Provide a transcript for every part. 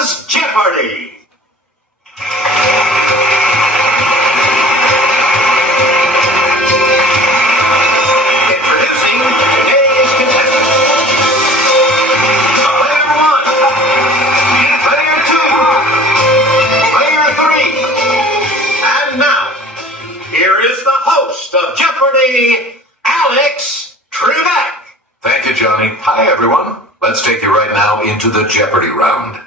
is Jeopardy! Introducing today's contestants. Player 1, Player 2, Player 3. And now, here is the host of Jeopardy, Alex Trebek. Thank you, Johnny. Hi, everyone. Let's take you right now into the Jeopardy round.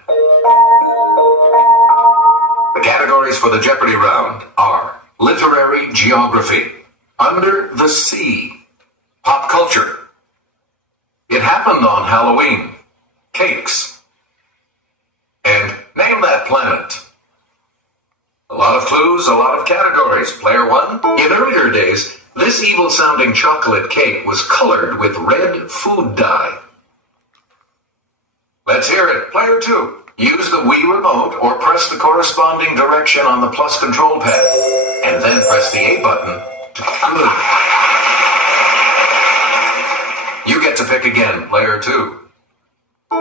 The categories for the Jeopardy round are literary geography, under the sea, pop culture, it happened on Halloween, cakes, and name that planet. A lot of clues, a lot of categories. Player 1, in earlier days, this evil-sounding chocolate cake was colored with red food dye. Let's hear it. Player 2. Use the Wii remote or press the corresponding direction on the plus control pad, and then press the A button to good. You get to pick again, Player 2.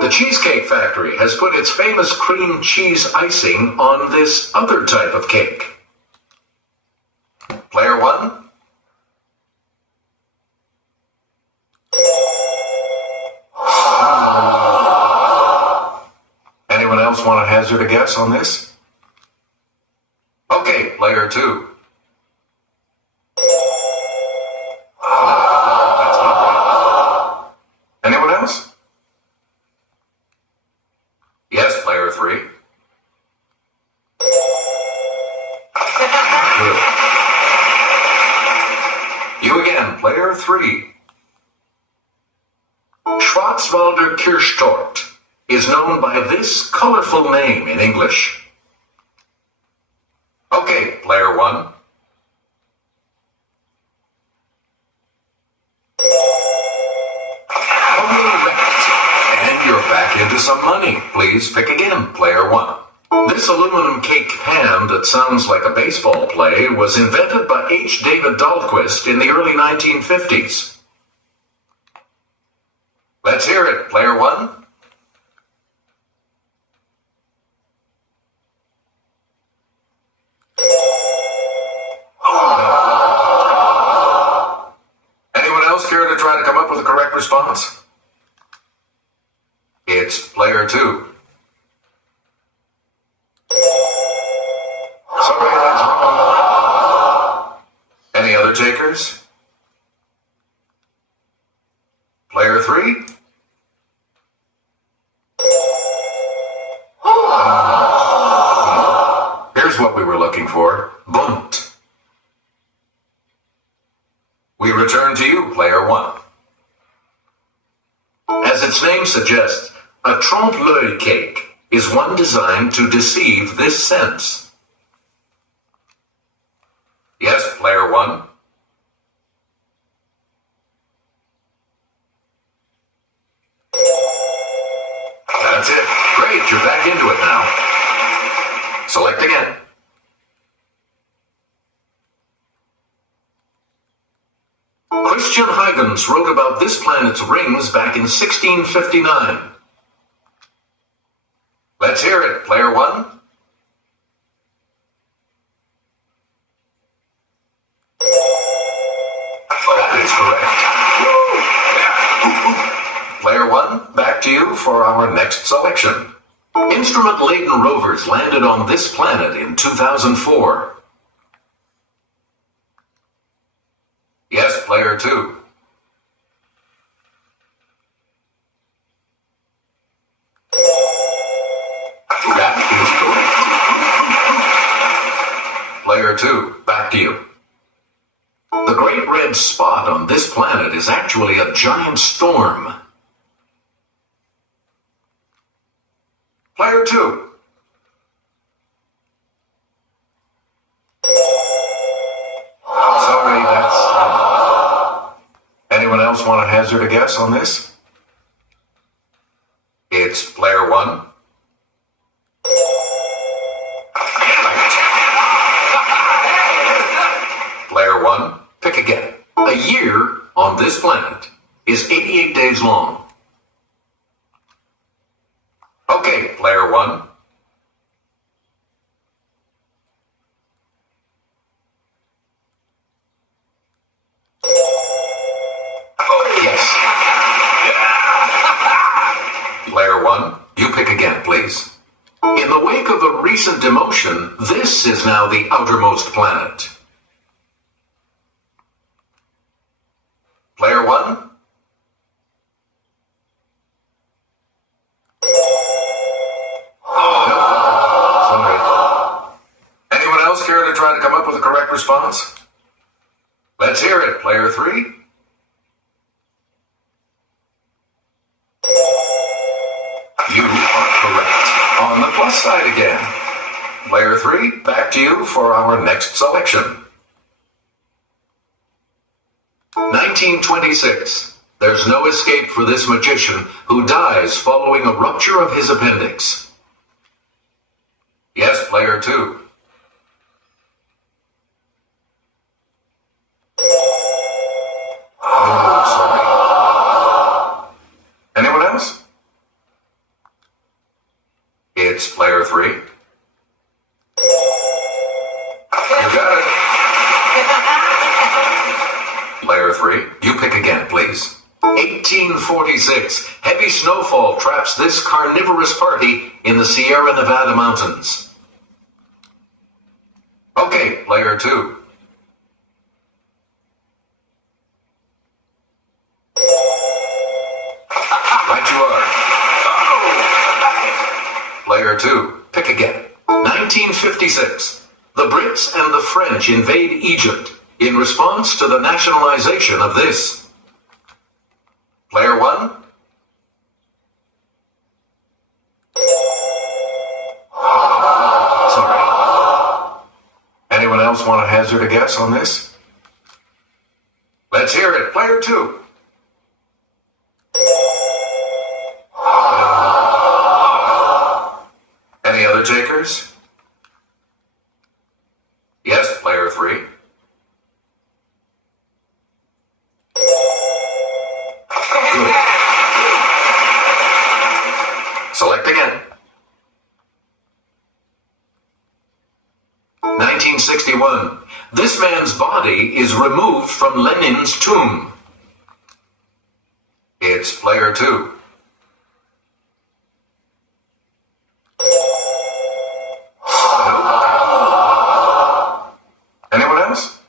The Cheesecake Factory has put its famous cream cheese icing on this other type of cake. Player 1. Anyone else want to hazard a guess on this? Okay, Player 2. That's not right. Anyone else? Yes, Player 3. Good. You again, Player 3. Schwarzwälder Kirschtorte is known by this colorful name in English. Okay, Player 1. And you're back into some money. Please pick again, Player 1. This aluminum cake pan that sounds like a baseball play was invented by H. David Dahlquist in the early 1950s. Let's hear it, Player 1. Anyone else care to try to come up with a correct response? It's Player 2. Sorry, that's wrong. Any other takers? Player 3? Here's what we were looking for. Bunt. We return to you, Player 1. As its name suggests, a trompe-l'oeil cake is one designed to deceive this sense. Yes, Player 1. That's it. Great, you're back into it now. Select again. Christian Huygens wrote about this planet's rings back in 1659. Let's hear it, Player 1. That is correct. Player 1, back to you for our next selection. Instrument-laden rovers landed on this planet in 2004. Yes, Player 2. That is correct. Player 2, back to you. The great red spot on this planet is actually a giant storm. Player 2. Sorry, that's... Anyone else want to hazard a guess on this? It's Player 1. Player 1, pick again. A year on this planet is 88 days long. Okay, Player 1. Yes. Player 1, you pick again, please. In the wake of the recent demotion, this is now the outermost planet. Player 1? Sorry. Anyone else care to try to come up with a correct response? Let's hear it, player 3. You are correct. On the plus side again. Player 3, back to you for our next selection. 1926. There's no escape for this magician who dies following a rupture of his appendix. Yes, player 2. Oh, sorry. Anyone else? It's player 3. You got it. Player 3, you pick again, please. 1846. Heavy snowfall traps this carnivorous party in the Sierra Nevada mountains. Okay, player 2. Right you are. Player 2, pick again. 1956. The Brits and the French invade Egypt in response to the nationalization of this. Player 1? Sorry. Anyone else want to hazard a guess on this? Let's hear it, player 2. Any other takers? Yes, player 3. Good. Select again. 1961. This man's body is removed from Lenin's tomb. It's player 2. Anyone else?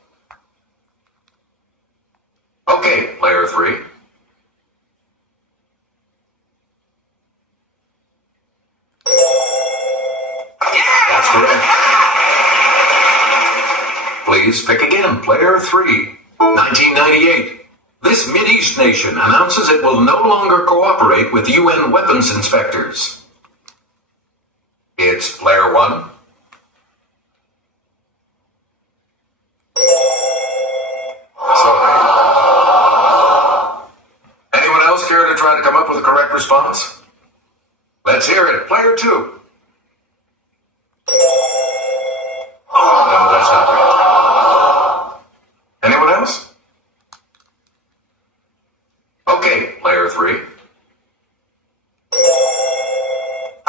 Okay, player 3. That's correct. Please pick again, player 3. 1998. This Mideast nation announces it will no longer cooperate with UN weapons inspectors. It's player 1. Sorry. Anyone else care to try to come up with a correct response? Let's hear it, player 2. No, that's not right. Anyone else? Okay, player 3.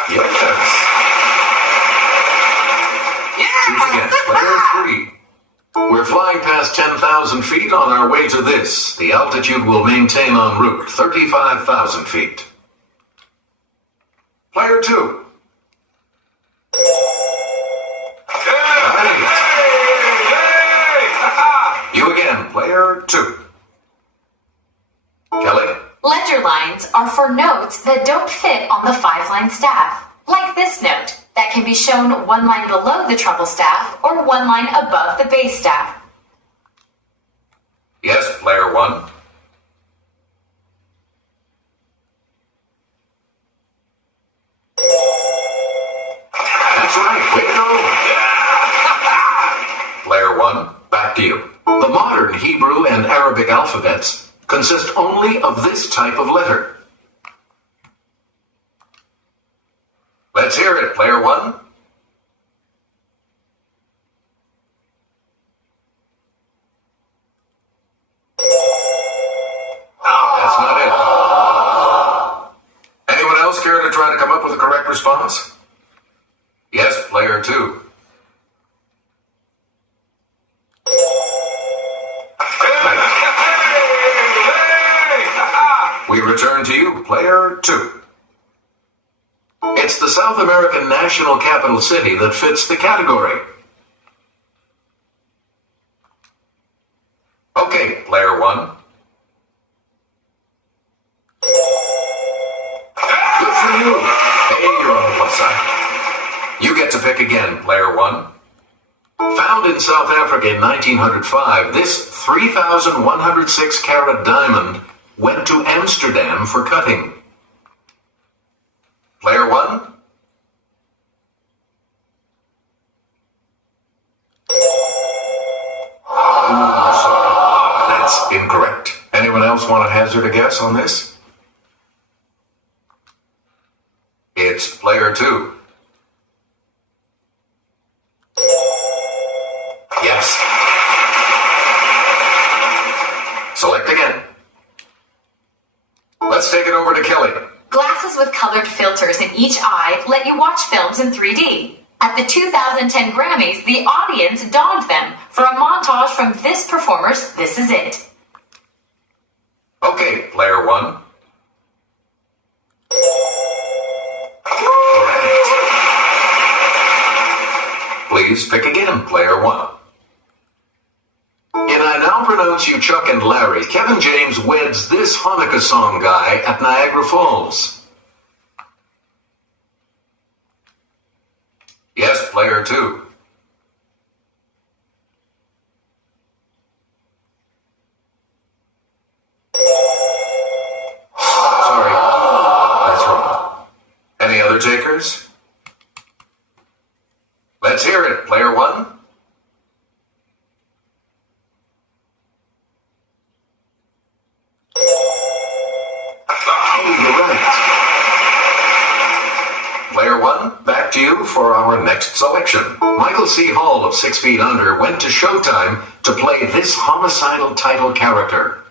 Yes. Choose again, player 3. We're flying past 10,000 feet on our way to this. The altitude will maintain en route 35,000 feet. Player 2. You again, player 2. Kelly? Ledger lines are for notes that don't fit on the 5-line staff, like this note that can be shown one line below the treble staff or one line above the bass staff. Yes, player 1. That's right, way to go. Player 1, back to you. The modern Hebrew and Arabic alphabets consist only of this type of letter. Let's hear it, player 1. That's not it. Anyone else care to try to come up with a correct response? Yes, player 2. We return to you, player 2. It's the South American national capital city that fits the category. Okay, player 1. Good for you. Hey, you're on the plus side. You get to pick again, player 1. Found in South Africa in 1905, this 3,106 carat diamond went to Amsterdam for cutting. Player 1? Sorry. That's incorrect. Anyone else want to hazard a guess on this? It's player 2. Yes. Select again. Let's take it over to Kelly. Glasses with colored filters in each eye let you watch films in 3D. At the 2010 Grammys, the audience donned them for a montage from this performer's This Is It. Okay, player 1. Please pick again, player 1. In I Now Pronounce You Chuck and Larry, Kevin James weds this Hanukkah song guy at Niagara Falls. Yes, player 2. Sorry, that's wrong. Any other takers? Let's hear it, player 1. Player 1, back to you for our next selection. Michael C. Hall of 6 Feet Under went to Showtime to play this homicidal title character.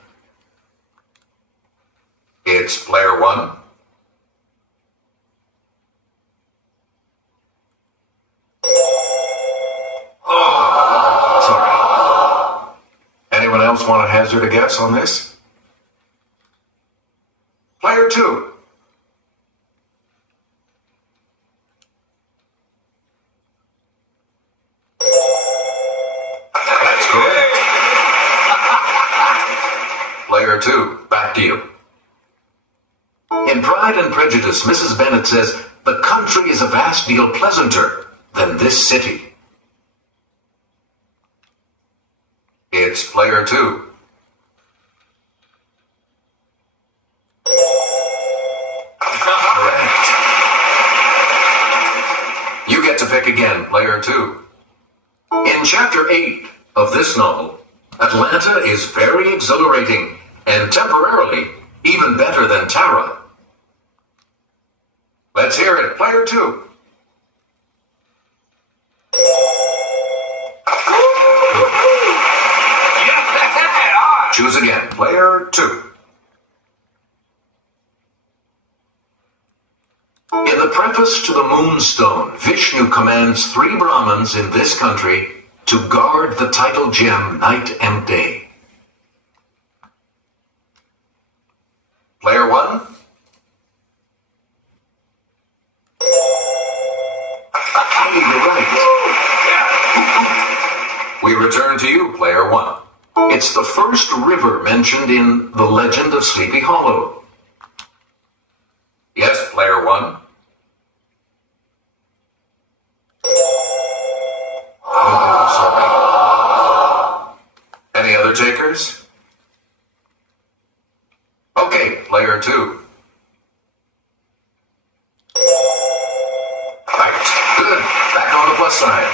It's player 1. Sorry. Anyone else want to hazard a guess on this? Player 2. That's correct. Player 2, back to you. In Pride and Prejudice, Mrs. Bennet says, "The country is a vast deal pleasanter than this city." It's player 2. Correct. You get to pick again, player 2. In chapter 8 of this novel, Atlanta is very exhilarating and temporarily even better than Tara. Let's hear it, player 2. Choose again, player 2. In the preface to the Moonstone, Vishnu commands 3 Brahmins in this country to guard the title gem night and day. Player 1. Hey, you're right. We return to you, player 1. It's the first river mentioned in The Legend of Sleepy Hollow. Yes, player 1. Oh, sorry. Any other takers? Okay, player 2. Right, good. Back on the plus side.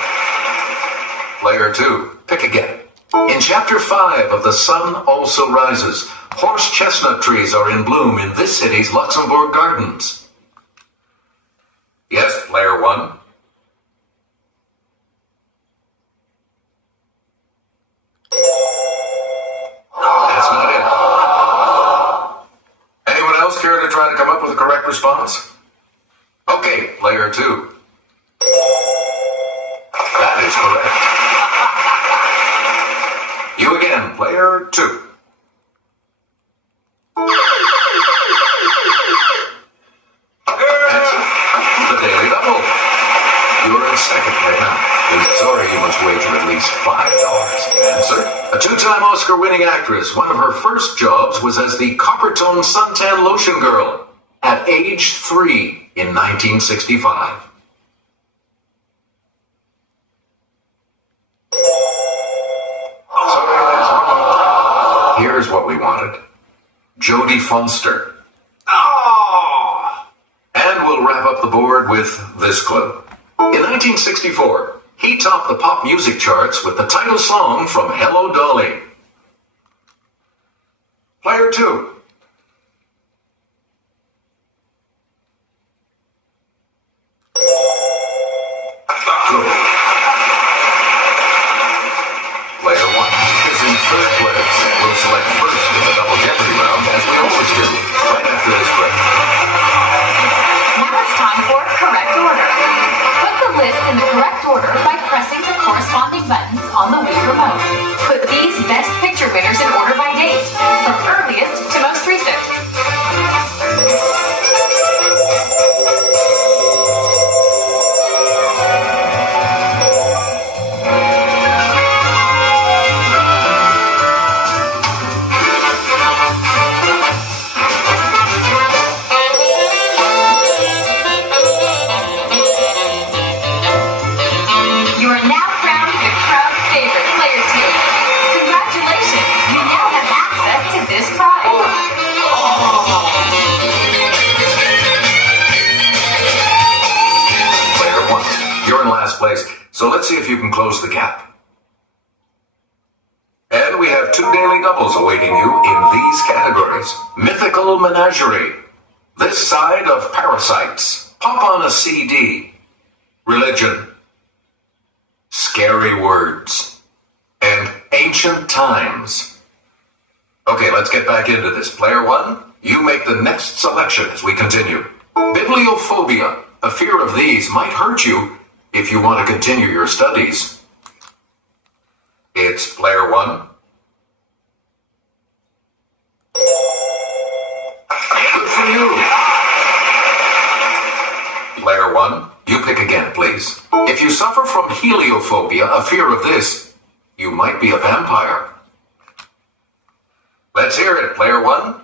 Player 2, pick again. In chapter 5 of The Sun Also Rises, horse chestnut trees are in bloom in this city's Luxembourg Gardens. Yes, player 1. That's not it. Anyone else care to try to come up with a correct response? Okay, player 2. That is correct. You again, player 2. least $5. Answer. A two-time Oscar-winning actress, one of her first jobs was as the Coppertone suntan lotion girl at age 3 in 1965. Here's what we wanted. Jodie Foster. And we'll wrap up the board with this clue. In 1964, he topped the pop music charts with the title song from Hello Dolly. Player 2. Player 1 is in third place. We'll select first in the Double Jeopardy round, as we always do, right after this break. Now it's time for correct order. Put the list in the correct order by pressing the corresponding buttons on the Wii remote. Put these best picture winners in order by date, from earliest to most recent. You are now crowned the crowd favorite, Player 2. Congratulations, you now have access to this prize. Player 1, you're in last place, so let's see if you can close the gap. And we have 2 daily doubles awaiting you in these categories. Mythical Menagerie, This Side of Parasites, Pop on a CD, Religion, Scary Words, and Ancient Times. Okay, let's get back into this. Player 1, you make the next selection as we continue. Bibliophobia, a fear of these might hurt you if you want to continue your studies. It's Player 1. Good for you. Player 1, you pick again, please. If you suffer from heliophobia, a fear of this, you might be a vampire. Let's hear it, Player 1.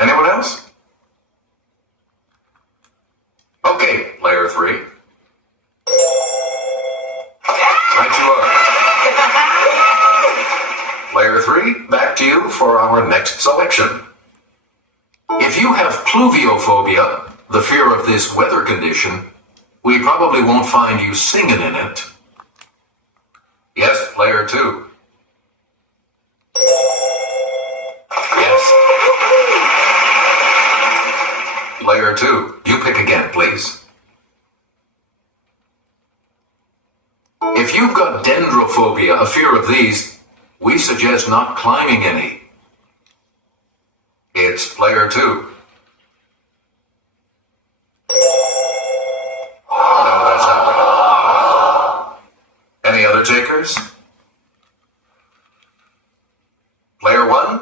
Anyone else? Okay, Player 3. Right you are. Player 3, back to you for our next selection. If you have pluviophobia, the fear of this weather condition, we probably won't find you singing in it. Yes, Player 2. Yes. Player 2, you pick again, please. If you've got dendrophobia, a fear of these, we suggest not climbing any. It's Player 2. No, that's not right. Any other takers? Player 1?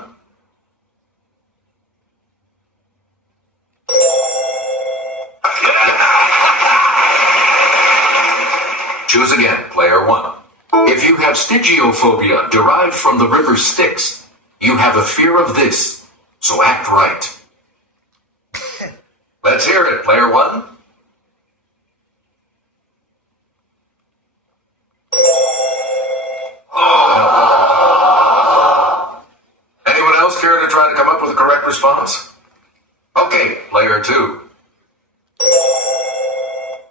Choose again, Player 1. If you have stygiophobia derived from the river Styx, you have a fear of this, so act right. Let's hear it, Player 1. Anyone else care to try to come up with a correct response? Okay, Player 2.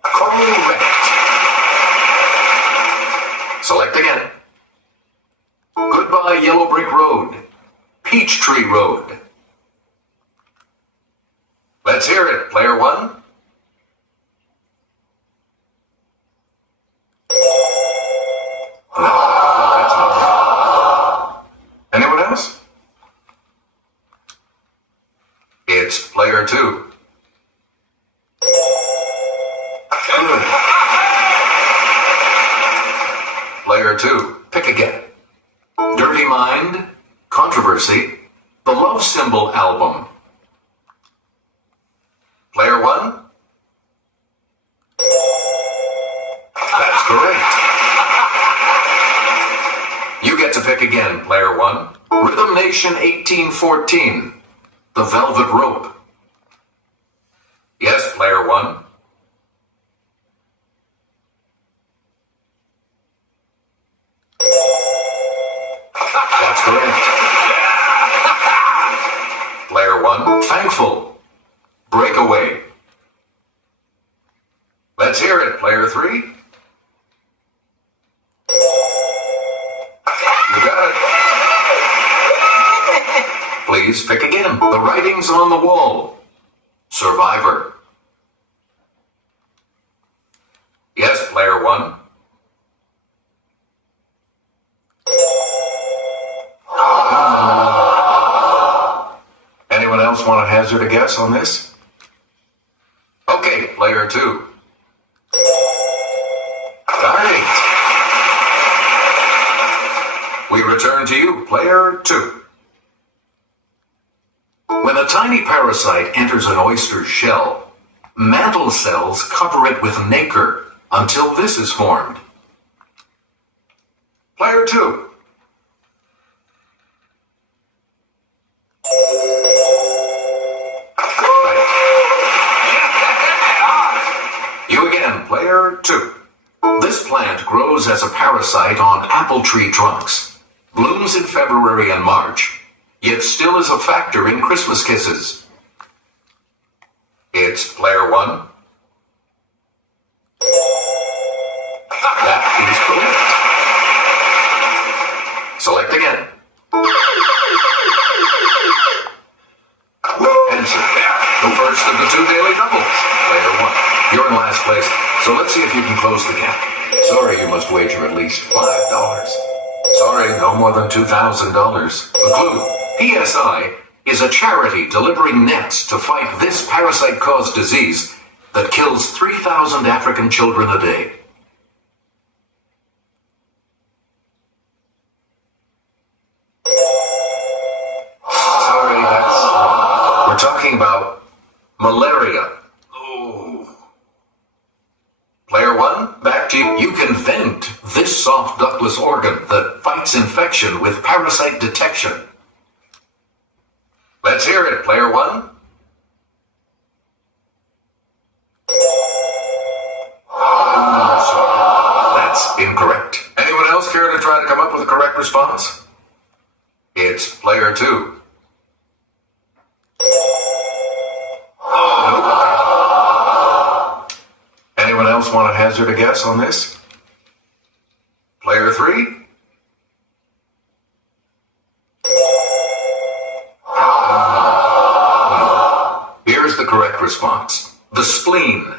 Correct. Select again. Goodbye Yellow Brick Road. Peachtree Road. Let's hear it, Player 1. No, that's not right. Anyone else? It's Player 2. Good. Player 2, pick again. Dirty Mind, Controversy, symbol album. Player 1? That's correct. You get to pick again, Player 1. Rhythm Nation 1814. The Velvet Rope. Yes, Player 1. That's correct. Player 1. Thankful. Breakaway. Let's hear it, Player 3. You got it. Please pick again. The writing's on the wall. Survivor. Yes, Player 1. Anyone else want to hazard a guess on this? Okay, Player 2. Right. We return to you, Player 2. When a tiny parasite enters an oyster's shell, mantle cells cover it with nacre until this is formed. Player 2. You again, Player 2. This plant grows as a parasite on apple tree trunks, blooms in February and March, yet still is a factor in Christmas kisses. It's Player 1. That is correct. Select again. Answer. The first of the two daily doubles. Player 1. You're in last place, so let's see if you can close the gap. Sorry, you must wager at least $5. Sorry, no more than $2,000. The clue. PSI is a charity delivering nets to fight this parasite-caused disease that kills 3,000 African children a day. Sorry, that's wrong. We're talking about malaria. Oh. Player 1, back to you. You can vent this soft ductless organ that fights infection with parasite detection. Let's hear it, Player 1. Sorry. That's incorrect. Anyone else care to try to come up with a correct response? It's Player 2. Nope. Anyone else want to hazard a guess on this? Player 3? Here's the correct response. The spleen.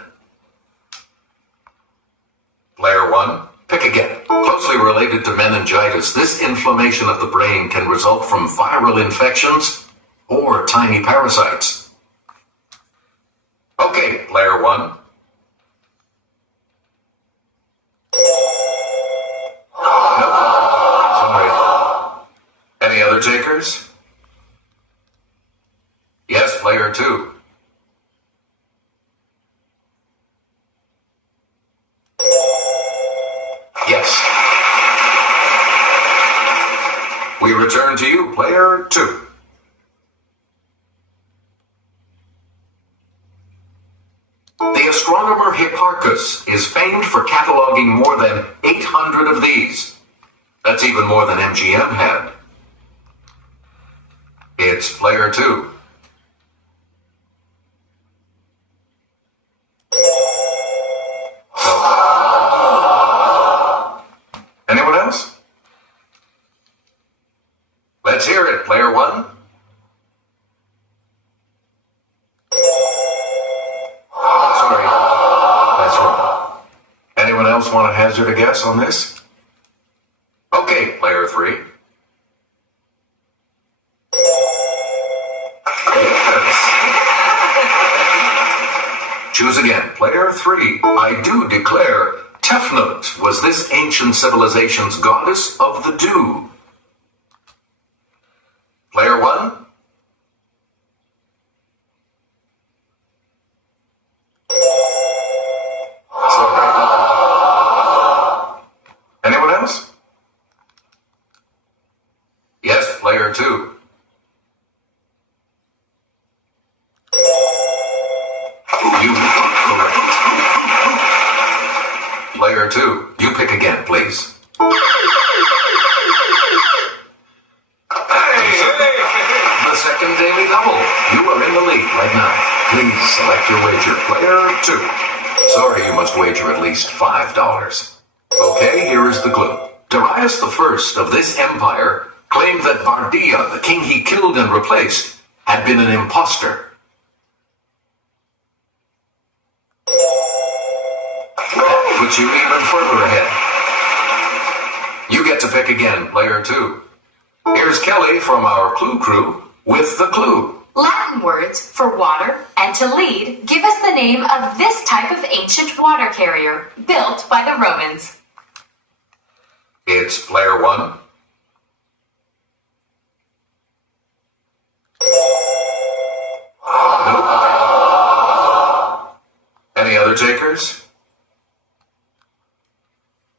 Player 1, pick again. Closely related to meningitis, this inflammation of the brain can result from viral infections or tiny parasites. Okay, Player 1. Nope. Sorry. Any other takers? Yes, Player 2. Yes. We return to you, Player 2. The astronomer Hipparchus is famed for cataloging more than 800 of these. That's even more than MGM had. It's Player 2. Anyone else? Let's hear it, Player 1. Sorry, that's wrong. Anyone else want to hazard a guess on this? Okay, Player 3. Yes. Choose again, Player 3. I do declare Tefnut was this ancient civilization's goddess of the dew. Player 1? Player 2, you pick again, please. The second daily double. You are in the lead right now. Please select your wager. Player 2. Sorry, you must wager at least $5. Okay, here is the clue. Darius I of this empire claimed that Bardia, the king he killed and replaced, had been an imposter. That puts you even further ahead. You get to pick again, Player 2. Here's Kelly from our Clue Crew with the clue. Latin words for water and to lead give us the name of this type of ancient water carrier built by the Romans. It's Player 1. Nope. Any other takers?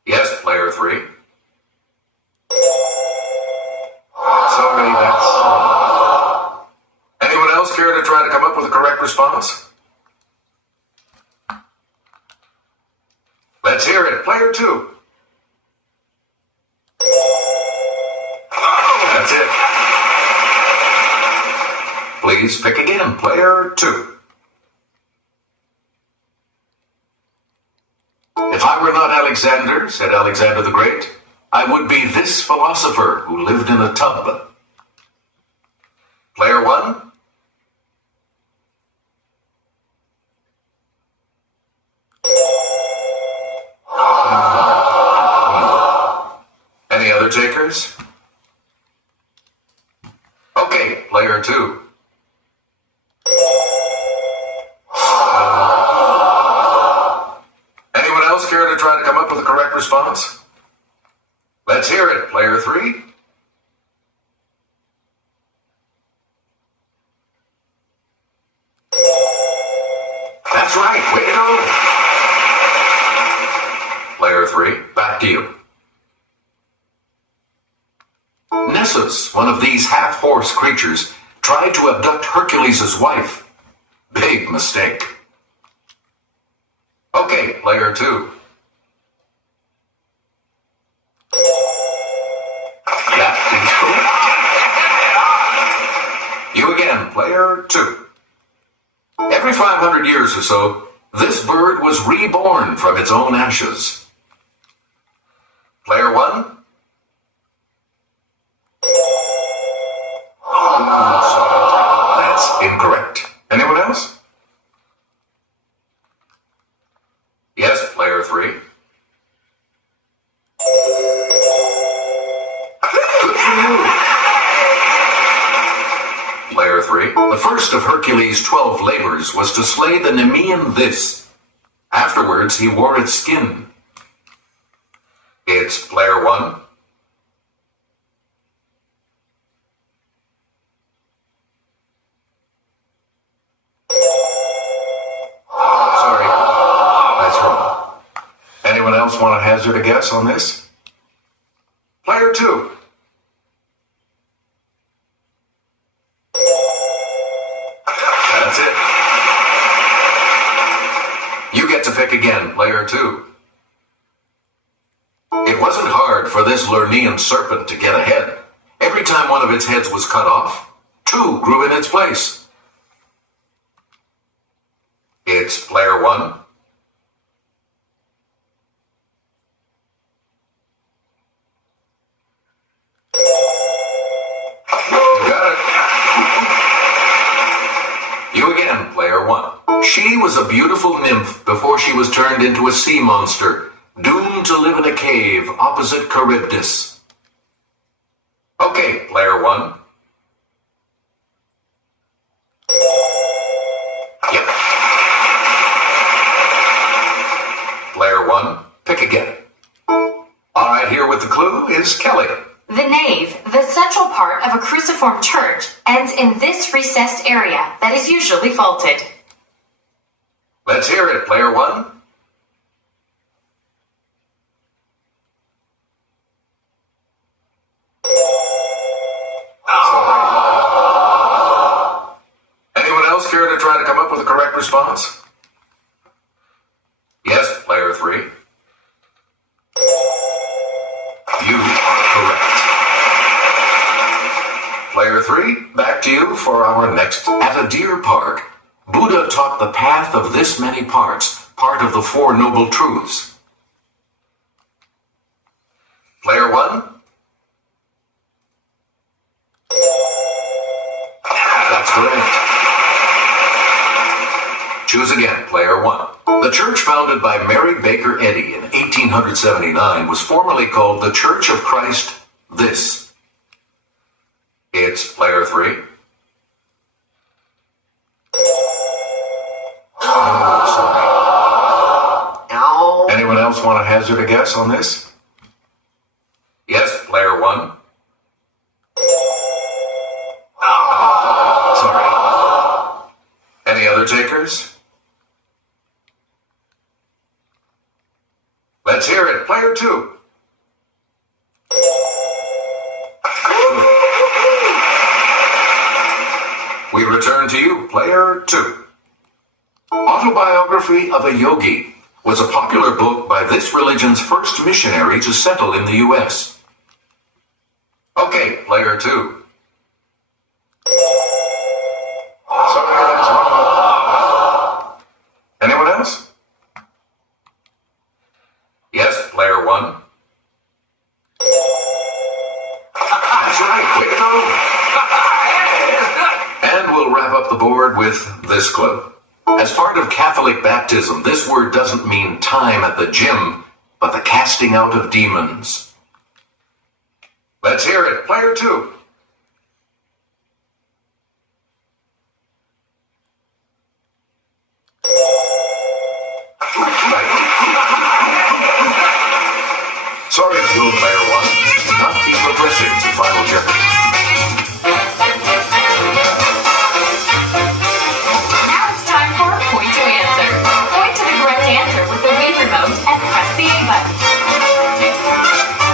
Yes, Player 3. Sorry, that's... Anyone else care to try to come up with a correct response? Let's hear it. Player 2. That's it. Please pick again. Player 2. If I were not Alexander, said Alexander the Great, I would be this philosopher who lived in a tub. Player 1. Any other takers? Okay, Player 2. Anyone else care to try to come up with a correct response? Let's hear it, Player 3. That's right, way to go. Player 3, back to you. Nessus, one of these half-horse creatures, tried to abduct Hercules' wife. Big mistake. Okay, Player 2. That is correct. You again, Player 2. Every 500 years or so, this bird was reborn from its own ashes. Player 1. That's incorrect. Anyone else? Yes, Player 3. Good for you. Player 3. The first of Hercules' 12 labors was to slay the Nemean this. Afterwards, he wore its skin. It's Player 1. Sorry, that's wrong. Anyone else want to hazard a guess on this? Player 2. That's it. You get to pick again, Player 2. It wasn't hard for this Lernaean serpent to get ahead. Every time one of its heads was cut off, 2 grew in its place. It's Player 1. You got it. You again, Player 1. She was a beautiful nymph before she was turned into a sea monster, doomed to live in a cave opposite Charybdis. Okay, Player 1. Yep. Player 1, pick again. All right, here with the clue is Kelly. The nave, the central part of a cruciform church, ends in this recessed area that is usually vaulted. Let's hear it, Player 1. Anyone else care to try to come up with a correct response? Yes, Player 3. our next. At a deer park, Buddha taught the path of this many parts, part of the Four Noble Truths. Player 1? That's correct. Choose again, player 1. The church founded by Mary Baker Eddy in 1879 was formerly called the Church of Christ this. It's player 3. Oh, sorry. Anyone else want to hazard a guess on this? Yes, player 1. Sorry. Any other takers? Let's hear it. Player 2. We return to you, player 2. Autobiography of a Yogi was a popular book by this religion's first missionary to settle in the U.S. Okay, player 2. Sorry, that's wrong. Anyone else? Yes, player 1. That's right, way to go. And we'll wrap up the board with this clue. As part of Catholic baptism, this word doesn't mean time at the gym, but the casting out of demons. Let's hear it, player 2. Sorry, Blue Player 1. Not be progressing to Final Jeopardy. Now it's time for Point to Answer. Point to the correct answer with the Wii remote and press the A button.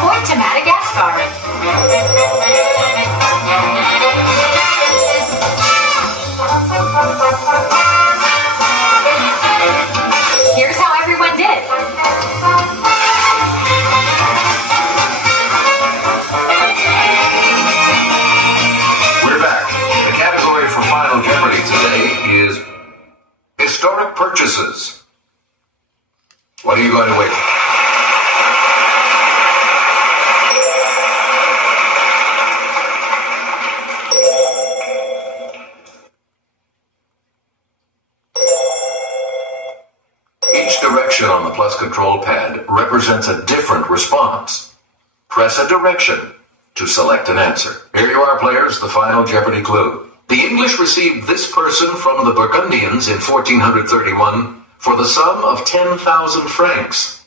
Point to Madagascar. Here's how everyone did. We're back. The category for Final Jeopardy today is historic purchases. What are you going to win? Each direction on the plus control pad represents a different response. Press a direction to select an answer. Here you are, players, the Final Jeopardy clue. The English received this person from the Burgundians in 1431 for the sum of 10,000 francs.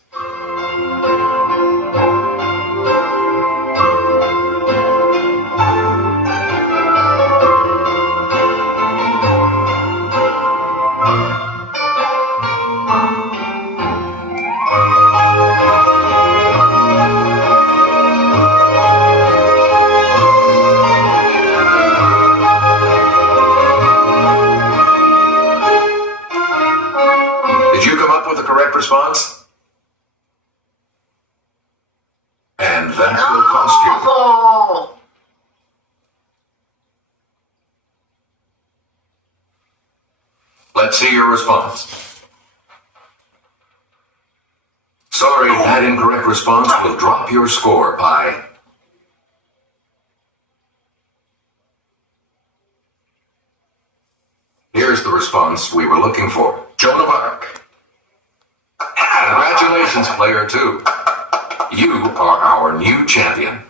Did you come up with the correct response? And that will cost you. Let's see your response. Sorry, that incorrect response will drop your score by... Here's the response we were looking for. Joan of Arc. Congratulations, player 2. You are our new champion.